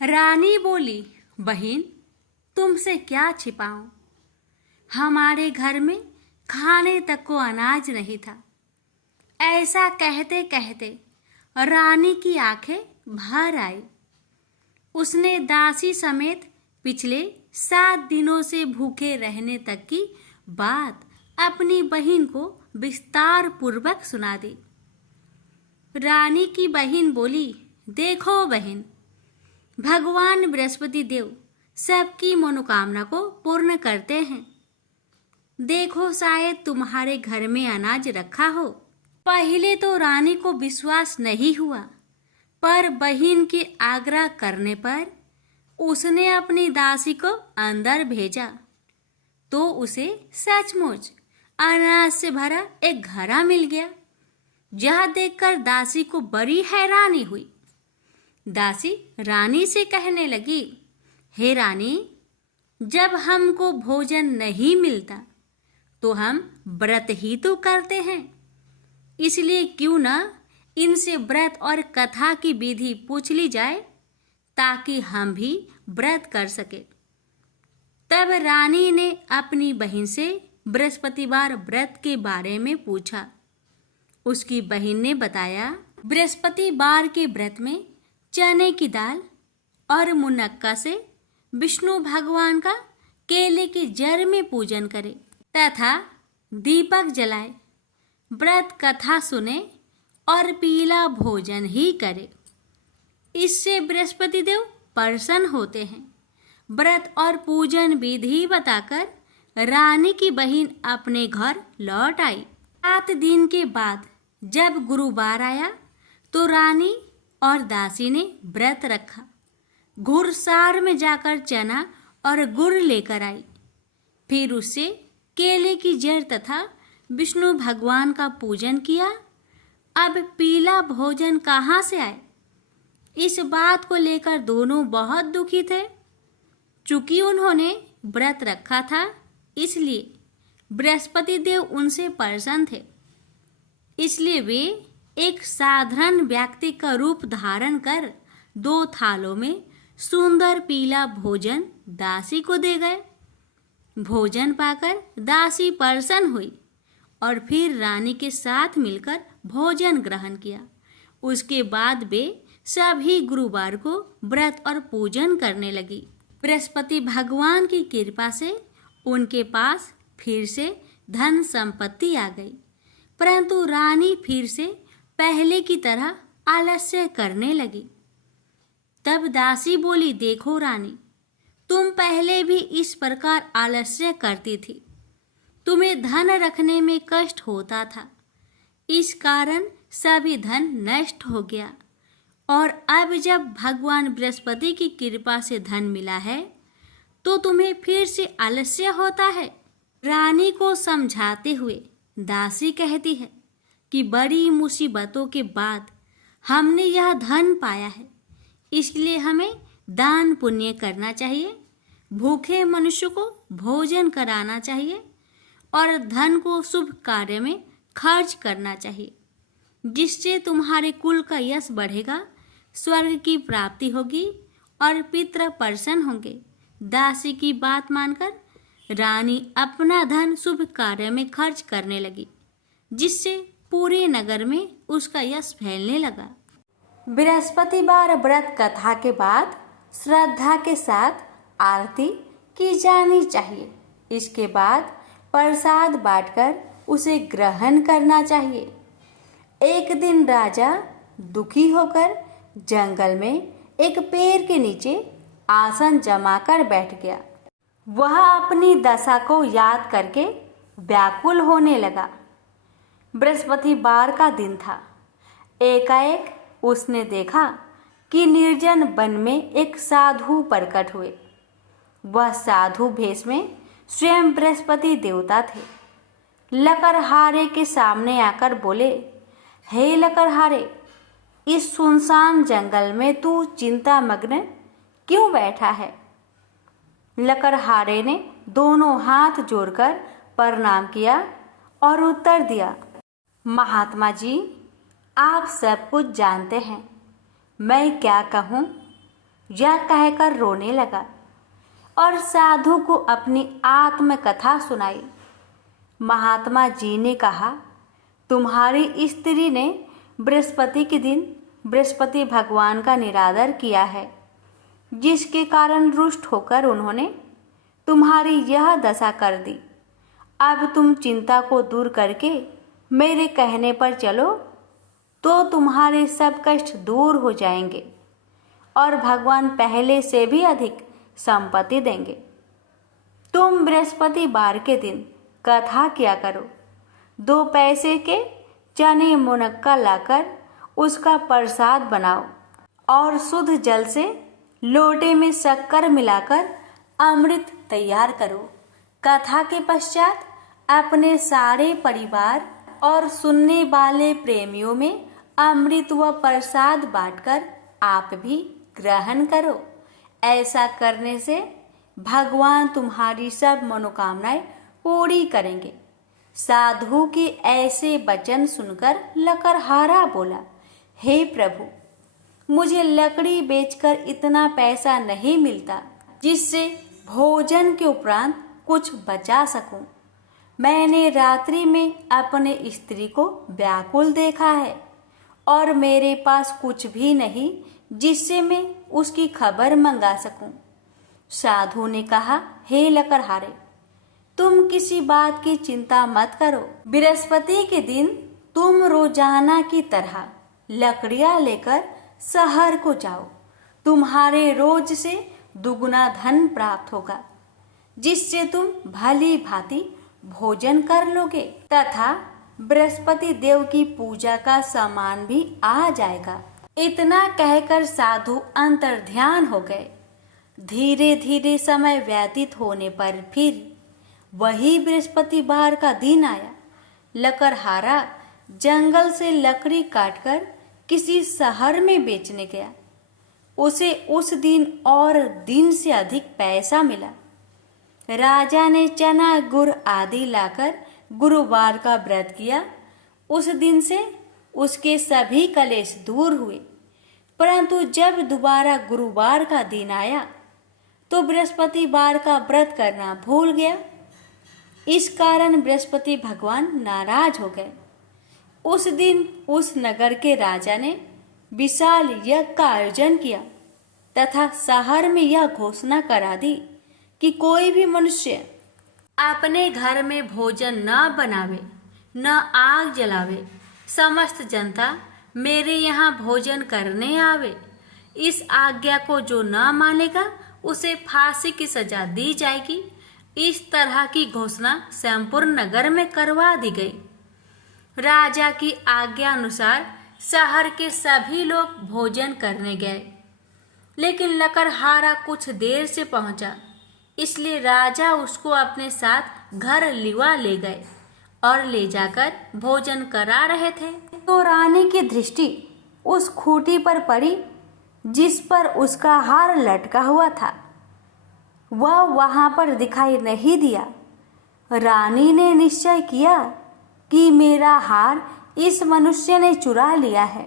रानी बोली, बहन, तुमसे क्या छिपाऊं? हमारे घर में खाने तक को अनाज नहीं था। ऐसा कहते कहते रानी की आंखें भर आई। उसने दासी समेत पिछले 7 दिनों से भूखे रहने तक की बात अपनी बहन को विस्तार पूर्वक सुना दी। रानी की बहन बोली, देखो बहन, भगवान बृहस्पति देव सबकी मनोकामना को पूर्ण करते हैं। देखो, शायद तुम्हारे घर में अनाज रखा हो। पहले तो रानी को विश्वास नहीं हुआ, पर बहन के आग्रह करने पर उसने अपनी दासी को अंदर भेजा तो उसे सचमुच अनाज से भरा एक घड़ा मिल गया। यह देखकर दासी को बड़ी हैरानी हुई। दासी रानी से कहने लगी, हे रानी, जब हमको भोजन नहीं मिलता तो हम व्रत ही तो करते हैं, इसलिए क्यों न इनसे व्रत और कथा की विधि पूछ ली जाए ताकि हम भी व्रत कर सके। तब रानी ने अपनी बहन से बृहस्पतिवार व्रत के बारे में पूछा। उसकी बहन ने बताया, बृहस्पतिवार के व्रत में चने की दाल और मुनक्का से विष्णु भगवान का केले के जड़ में पूजन करें तथा दीपक जलाए, व्रत कथा सुने और पीला भोजन ही करे। इससे बृहस्पति देव प्रसन्न होते हैं। व्रत और पूजन विधि बताकर रानी की बहन अपने घर लौट आई। 7 दिन के बाद जब गुरुवार आया तो रानी और दासी ने व्रत रखा। घुड़सार में जाकर चना और गुड़ लेकर आई। फिर उससे केले की जड़ तथा विष्णु भगवान का पूजन किया। अब पीला भोजन कहाँ से आए? इस बात को लेकर दोनों बहुत दुखी थे। चूंकि उन्होंने व्रत रखा था, इसलिए बृहस्पति देव उनसे प्रसन्न थे। इसलिए वे एक साधारण व्यक्ति का रूप धारण कर 2 थालों में सुंदर पीला भोजन दासी को दे गए। भोजन पाकर दासी प्रसन्न हुई और फिर रानी के साथ मिलकर भोजन ग्रहण किया। उसके बाद वे सभी गुरुवार को व्रत और पूजन करने लगी। बृहस्पति भगवान की कृपा से उनके पास फिर से धन संपत्ति आ गई, परंतु रानी फिर से पहले की तरह आलस्य करने लगी। तब दासी बोली, देखो रानी, तुम पहले भी इस प्रकार आलस्य करती थी। तुम्हें धन रखने में कष्ट होता था, इस कारण सभी धन नष्ट हो गया, और अब जब भगवान बृहस्पति की कृपा से धन मिला है तो तुम्हें फिर से आलस्य होता है। रानी को समझाते हुए दासी कहती है कि बड़ी मुसीबतों के बाद हमने यह धन पाया है, इसलिए हमें दान पुण्य करना चाहिए, भूखे मनुष्य को भोजन कराना चाहिए और धन को शुभ कार्य में खर्च करना चाहिए, जिससे तुम्हारे कुल का यश बढ़ेगा, स्वर्ग की प्राप्ति होगी और पितृ प्रसन्न होंगे। दासी की बात मानकर रानी अपना धन शुभ कार्य में खर्च करने लगी, जिससे पूरे नगर में उसका यश फैलने लगा। बृहस्पतिवार व्रत कथा के बाद श्रद्धा के साथ आरती की जानी चाहिए। इसके बाद प्रसाद बांटकर उसे ग्रहण करना चाहिए। एक दिन राजा दुखी होकर जंगल में एक पेड़ के नीचे आसन जमाकर बैठ गया। वह अपनी दशा को याद करके व्याकुल होने लगा। बृहस्पतिवार का दिन था। एकाएक उसने देखा कि निर्जन वन में एक साधु प्रकट हुए। वह साधु भेष में स्वयं बृहस्पति देवता थे। लकड़हारे के सामने आकर बोले, हे लकड़हारे, इस सुनसान जंगल में तू चिंता मग्न क्यों बैठा है? लकड़हारे ने दोनों हाथ जोड़कर प्रणाम किया और उत्तर दिया, महात्मा जी, आप सब कुछ जानते हैं, मैं क्या कहूँ। यह कहकर रोने लगा और साधु को अपनी आत्मकथा सुनाई। महात्मा जी ने कहा, तुम्हारी स्त्री ने बृहस्पति के दिन बृहस्पति भगवान का निरादर किया है, जिसके कारण रुष्ट होकर उन्होंने तुम्हारी यह दशा कर दी। अब तुम चिंता को दूर करके मेरे कहने पर चलो तो तुम्हारे सब कष्ट दूर हो जाएंगे और भगवान पहले से भी अधिक संपत्ति देंगे। तुम बृहस्पतिवार के दिन कथा किया करो। 2 पैसे के चने मुनक्का लाकर उसका प्रसाद बनाओ और शुद्ध जल से लोटे में शक्कर मिलाकर अमृत तैयार करो। कथा के पश्चात अपने सारे परिवार और सुनने वाले प्रेमियों में अमृत व प्रसाद बांटकर आप भी ग्रहण करो। ऐसा करने से भगवान तुम्हारी सब मनोकामनाएं पूरी करेंगे। साधु के ऐसे वचन सुनकर लकड़हारा बोला, हे प्रभु, मुझे लकड़ी बेचकर इतना पैसा नहीं मिलता जिससे भोजन के उपरांत कुछ बचा सकूं। मैंने रात्रि में अपने स्त्री को व्याकुल देखा है और मेरे पास कुछ भी नहीं जिससे मैं उसकी खबर मंगा सकूं। साधु ने कहा, हे लकड़हारे, तुम किसी बात की चिंता मत करो। बृहस्पति के दिन तुम रोजाना की तरह लकड़ियां लेकर शहर को जाओ। तुम्हारे रोज से दुगुना धन प्राप्त होगा, जिससे तुम भली भांति भोजन कर लोगे तथा बृहस्पति देव की पूजा का सामान भी आ जाएगा। इतना कहकर साधु अंतर्ध्यान हो गए। धीरे धीरे समय व्यतीत होने पर फिर वही बृहस्पतिवार का दिन आया। लकड़हारा जंगल से लकड़ी काटकर किसी शहर में बेचने गया। उसे उस दिन और दिन से अधिक पैसा मिला। राजा ने चना गुड़ आदि लाकर गुरुवार का व्रत किया। उस दिन से उसके सभी कलेश दूर हुए। परंतु जब दोबारा गुरुवार का दिन आया तो बृहस्पतिवार का व्रत करना भूल गया। इस कारण बृहस्पति भगवान नाराज हो गए। उस दिन उस नगर के राजा ने विशाल यज्ञ का आयोजन किया तथा शहर में यह घोषणा करा दी कि कोई भी मनुष्य अपने घर में भोजन न बनावे, न आग जलावे। समस्त जनता मेरे यहाँ भोजन करने आवे। इस आज्ञा को जो न मानेगा उसे फांसी की सजा दी जाएगी। इस तरह की घोषणा संपूर्ण नगर में करवा दी गई। राजा की आज्ञा अनुसार शहर के सभी लोग भोजन करने गए, लेकिन लकड़हारा कुछ देर से पहुंचा, इसलिए राजा उसको अपने साथ घर लिवा ले गए और ले जाकर भोजन करा रहे थे तो रानी की दृष्टि उस खूंटी पर पड़ी जिस पर उसका हार लटका हुआ था। वह वहां पर दिखाई नहीं दिया। रानी ने निश्चय किया कि मेरा हार इस मनुष्य ने चुरा लिया है।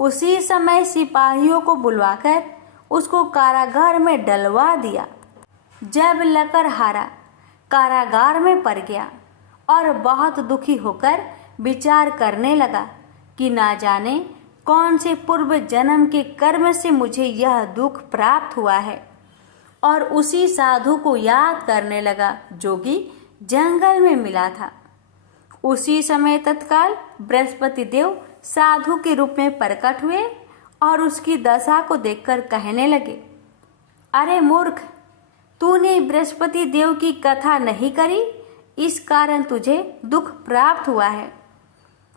उसी समय सिपाहियों को बुलवाकर उसको कारागार में डलवा दिया। जब लकड़हारा कारागार में पड़ गया और बहुत दुखी होकर विचार करने लगा कि ना जाने कौन से पूर्व जन्म के कर्म से मुझे यह दुख प्राप्त हुआ है, और उसी साधु को याद करने लगा जो कि जंगल में मिला था। उसी समय तत्काल बृहस्पति देव साधु के रूप में प्रकट हुए और उसकी दशा को देखकर कहने लगे, अरे मूर्ख, तूने बृहस्पति देव की कथा नहीं करी, इस कारण तुझे दुख प्राप्त हुआ है।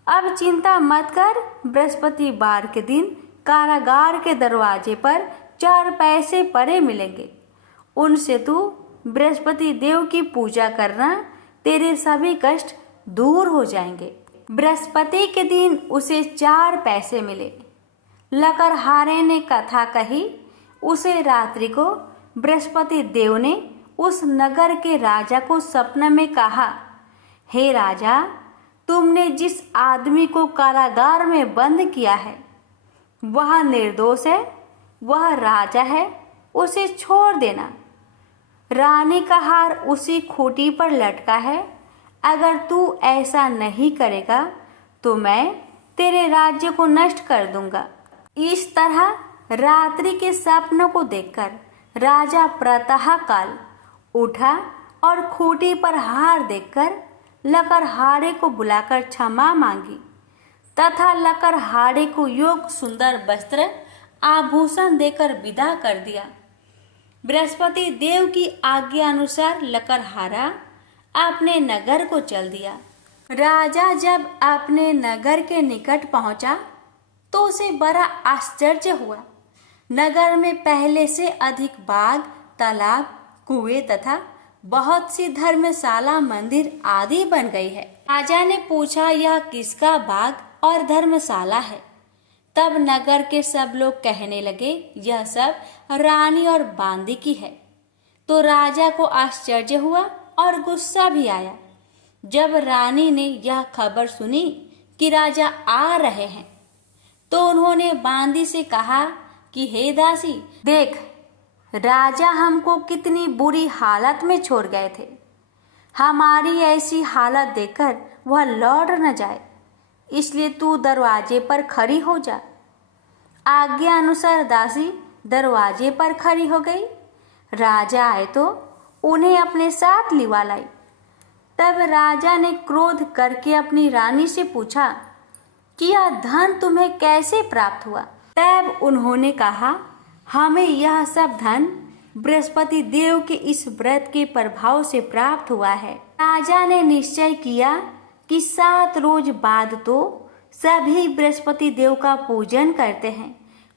अब चिंता मत कर। बृहस्पतिवार के दिन कारागार के दरवाजे पर 4 पैसे पड़े मिलेंगे। उनसे तू बृहस्पति देव की पूजा करना, तेरे सभी कष्ट दूर हो जाएंगे। बृहस्पति के दिन उसे 4 पैसे मिले। लकड़हारे ने कथा कही। उसे रात्रि को बृहस्पति देव ने उस नगर के राजा को सपने में कहा, हे राजा, तुमने जिस आदमी को कारागार में बंद किया है वह निर्दोष है, वह राजा है, उसे छोड़ देना। रानी का हार उसी खूंटी पर लटका है। अगर तू ऐसा नहीं करेगा तो मैं तेरे राज्य को नष्ट कर दूंगा। इस तरह रात्रि के स्वप्न को देखकर राजा प्रातः काल उठा और खूंटी पर हार देखकर लकड़हारे को बुलाकर क्षमा मांगी तथा लकड़हारे को योग सुंदर वस्त्र आभूषण देकर विदा कर दिया। बृहस्पति देव की आज्ञा अनुसार लकड़हारा अपने नगर को चल दिया। राजा जब अपने नगर के निकट पहुंचा तो उसे बड़ा आश्चर्य हुआ। नगर में पहले से अधिक बाग, तालाब, कुएं तथा बहुत सी धर्मशाला, मंदिर आदि बन गई है। राजा ने पूछा, यह किसका बाग और धर्मशाला है? तब नगर के सब लोग कहने लगे, यह सब रानी और बांदी की है। तो राजा को आश्चर्य हुआ और गुस्सा भी आया। जब रानी ने यह खबर सुनी कि राजा आ रहे हैं तो उन्होंने बांदी से कहा कि हे दासी, देख, राजा हमको कितनी बुरी हालत में छोड़ गए थे। हमारी ऐसी हालत देखकर वह लौट न जाए, इसलिए तू दरवाजे पर खड़ी हो जा। आज्ञा अनुसार दासी दरवाजे पर खड़ी हो गई। राजा आए तो उन्हें अपने साथ लिवा लाई। तब राजा ने क्रोध करके अपनी रानी से पूछा कि यह धन तुम्हें कैसे प्राप्त हुआ? तब उन्होंने कहा, हमें यह सब धन बृहस्पति देव के इस व्रत के प्रभाव से प्राप्त हुआ है। राजा ने निश्चय किया कि 7 रोज बाद तो सभी बृहस्पति देव का पूजन करते हैं,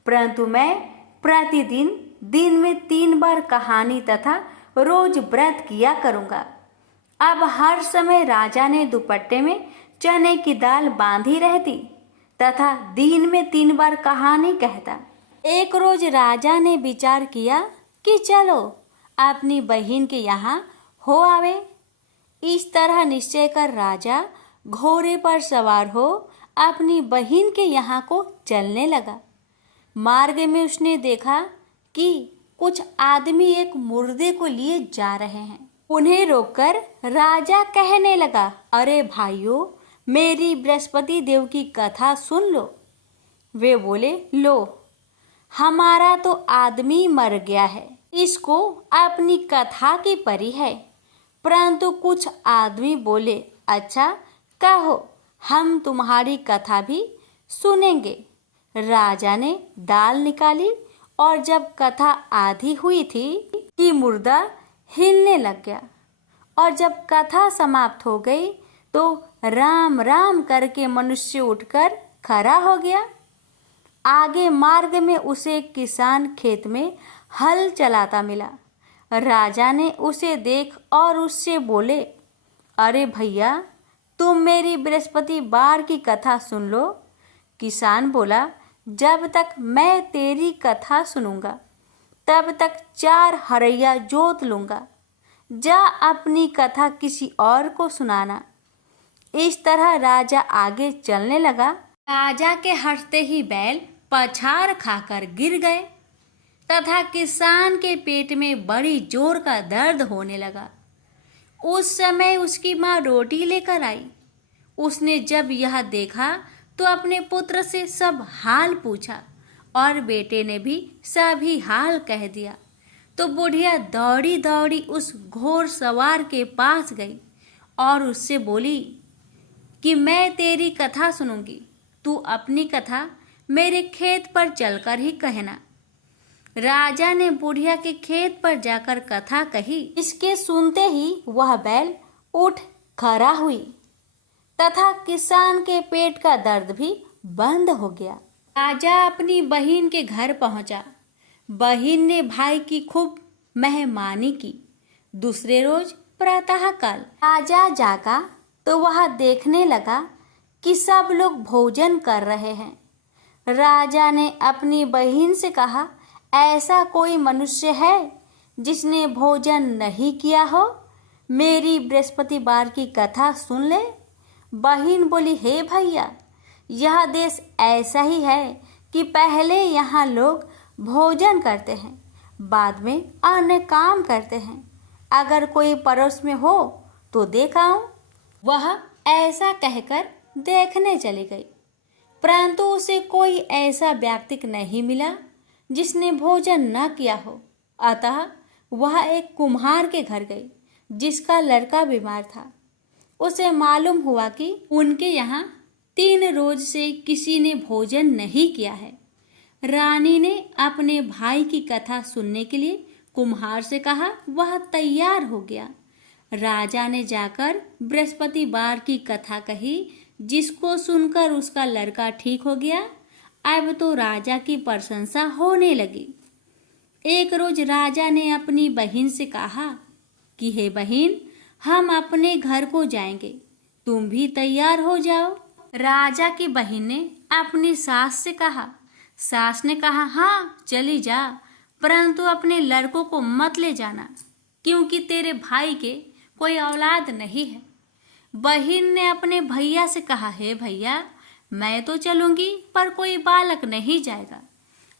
परंतु मैं प्रतिदिन दिन में 3 बार कहानी तथा रोज व्रत किया करूंगा। अब हर समय राजा ने दुपट्टे में चने की दाल बांधी रहती तथा दिन में 3 बार कहानी कहता। एक रोज राजा ने विचार किया कि चलो अपनी बहन के यहाँ हो आवे। इस तरह निश्चय कर राजा घोड़े पर सवार हो अपनी बहन के यहाँ को चलने लगा। मार्ग में उसने देखा कि कुछ आदमी एक मुर्दे को लिए जा रहे हैं। उन्हें रोककर राजा कहने लगा, अरे भाइयों, मेरी बृहस्पति देव की कथा सुन लो। वे बोले, लो, हमारा तो आदमी मर गया है, इसको अपनी कथा की परी है। परंतु कुछ आदमी बोले, अच्छा कहो, हम तुम्हारी कथा भी सुनेंगे। राजा ने दाल निकाली और जब कथा आधी हुई थी कि मुर्दा हिलने लग गया, और जब कथा समाप्त हो गई तो राम राम करके मनुष्य उठकर खड़ा हो गया। आगे मार्ग में उसे एक किसान खेत में हल चलाता मिला। राजा ने उसे देख और उससे बोले, अरे भैया, तुम मेरी बृहस्पति बार की कथा सुन लो। किसान बोला, जब तक मैं तेरी कथा सुनूंगा तब तक 4 हरैया जोत लूंगा। जा अपनी कथा किसी और को सुनाना। इस तरह राजा आगे चलने लगा। राजा के हंसते ही बैल पछाड़ खाकर गिर गए तथा किसान के पेट में बड़ी जोर का दर्द होने लगा। उस समय उसकी माँ रोटी लेकर आई। उसने जब यह देखा तो अपने पुत्र से सब हाल पूछा और बेटे ने भी सभी हाल कह दिया। तो बुढ़िया दौड़ी दौड़ी उस घोड़ सवार के पास गई और उससे बोली कि मैं तेरी कथा सुनूंगी, तू अपनी कथा मेरे खेत पर चलकर ही कहना। राजा ने बुढ़िया के खेत पर जाकर कथा कही। इसके सुनते ही वह बैल उठ खड़ा हुई तथा किसान के पेट का दर्द भी बंद हो गया। राजा अपनी बहन के घर पहुंचा। बहन ने भाई की खूब मेहमानी की। दूसरे रोज प्रातःकाल राजा जागा तो वह देखने लगा कि सब लोग भोजन कर रहे हैं। राजा ने अपनी बहन से कहा, ऐसा कोई मनुष्य है जिसने भोजन नहीं किया हो? मेरी बृहस्पतिवार की कथा सुन ले। बहिन बोली, हे भैया, यह देश ऐसा ही है कि पहले यहाँ लोग भोजन करते हैं, बाद में अन्य काम करते हैं। अगर कोई पड़ोस में हो तो देख आऊं। वह ऐसा कहकर देखने चली गई, परंतु उसे कोई ऐसा व्यक्ति नहीं मिला जिसने भोजन न किया हो। अतः वह एक कुम्हार के घर गई जिसका लड़का बीमार था। उसे मालूम हुआ कि उनके यहाँ 3 रोज से किसी ने भोजन नहीं किया है। रानी ने अपने भाई की कथा सुनने के लिए कुम्हार से कहा। वह तैयार हो गया। राजा ने जाकर बृहस्पतिवार की कथा कही, जिसको सुनकर उसका लड़का ठीक हो गया। अब तो राजा की प्रशंसा होने लगी। एक रोज राजा ने अपनी बहन से कहा कि हे बहन, हम अपने घर को जाएंगे, तुम भी तैयार हो जाओ। राजा की बहन ने अपनी सास से कहा। सास ने कहा, हाँ चली जा, परंतु अपने लड़कों को मत ले जाना, क्योंकि तेरे भाई के कोई औलाद नहीं है। बहन ने अपने भैया से कहा, हे भैया, मैं तो चलूंगी पर कोई बालक नहीं जाएगा।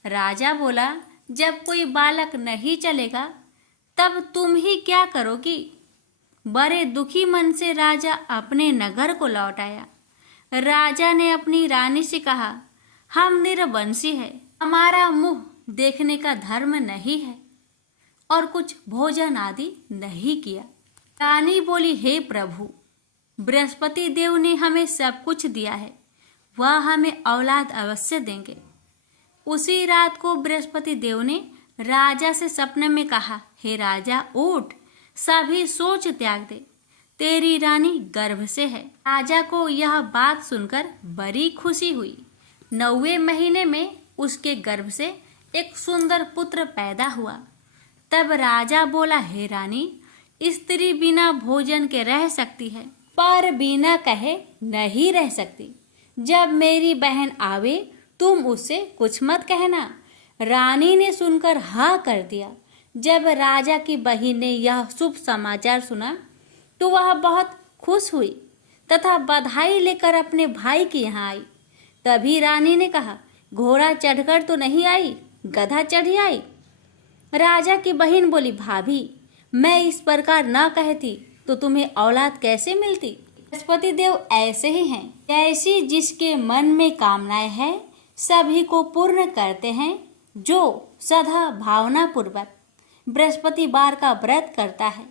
राजा बोला, जब कोई बालक नहीं चलेगा तब तुम ही क्या करोगी। बड़े दुखी मन से राजा अपने नगर को लौट आया। राजा ने अपनी रानी से कहा, हम निरवंशी है, हमारा मुंह देखने का धर्म नहीं है और कुछ भोजन आदि नहीं किया। रानी बोली, हे प्रभु, बृहस्पति देव ने हमें सब कुछ दिया है, वह हमें औलाद अवश्य देंगे। उसी रात को बृहस्पति देव ने राजा से सपने में कहा, हे राजा, उठ, सभी सोच त्याग दे, तेरी रानी गर्भ से है। राजा को यह बात सुनकर बड़ी खुशी हुई। 9वें महीने में उसके गर्भ से एक सुंदर पुत्र पैदा हुआ। तब राजा बोला, हे रानी, स्त्री बिना भोजन के रह सकती है, पर बिना कहे नहीं रह सकती। जब मेरी बहन आवे तुम उससे कुछ मत कहना। रानी ने सुनकर हाँ कर दिया। जब राजा की बहन ने यह शुभ समाचार सुना तो वह बहुत खुश हुई तथा बधाई लेकर अपने भाई के यहाँ आई। तभी रानी ने कहा, घोड़ा चढ़कर तो नहीं आई, गधा चढ़ी आई। राजा की बहन बोली, भाभी, मैं इस प्रकार न कहती तो तुम्हें औलाद कैसे मिलती। बृहस्पति देव ऐसे ही हैं, जैसी जिसके मन में कामनाएं हैं सभी को पूर्ण करते हैं। जो सदा भावना पूर्वक बृहस्पतिवार का व्रत करता है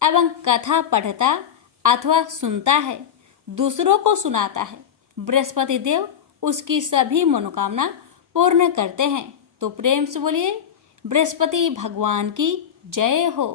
एवं कथा पढ़ता अथवा सुनता है, दूसरों को सुनाता है, बृहस्पति देव उसकी सभी मनोकामना पूर्ण करते हैं। तो प्रेम से बोलिए, बृहस्पति भगवान की जय हो।